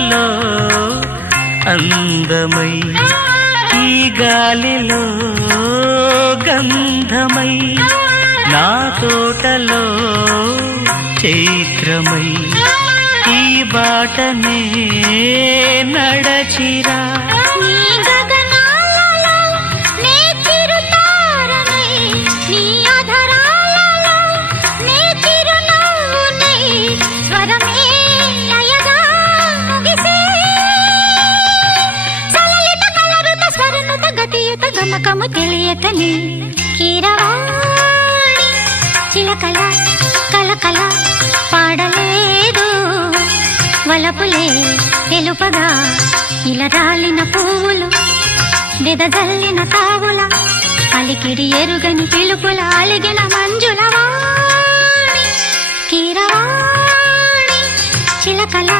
పూలలో అందమై ఈ గాలిలో గంధమై నా తోటలో చైత్రమై ఈ బాటనే నడచిరా గమకము తెలియకని కీరవాణి చిలకల కలకల పాడలేదు వలపులే తెలుపగా ఇలా రాలిన పువ్వులు వెదజల్లిన తావుల అలికిడి ఎరుగని పిలుపుల అలిగిన మంజుల వాణి కీరవాణి చిలకల